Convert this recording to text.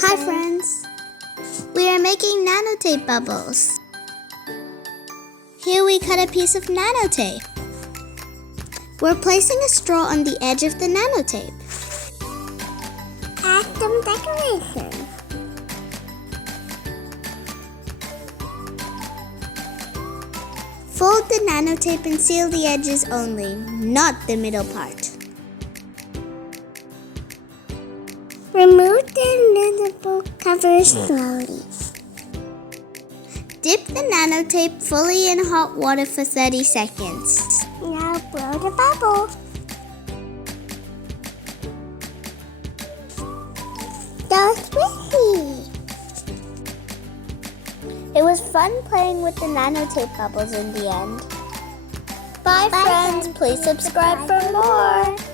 Hi friends! We are making nanotape bubbles. Here we cut a piece of nanotape. We're placing a straw on the edge of the nanotape. Add some decoration. Fold the nanotape and seal the edges only, not the middle part. Remove the invisible cover slowly. Dip the nanotape fully in hot water for 30 seconds. Now blow the bubble. So squishy. It was fun playing with the nanotape bubbles in the end. Bye friends, please subscribe for more.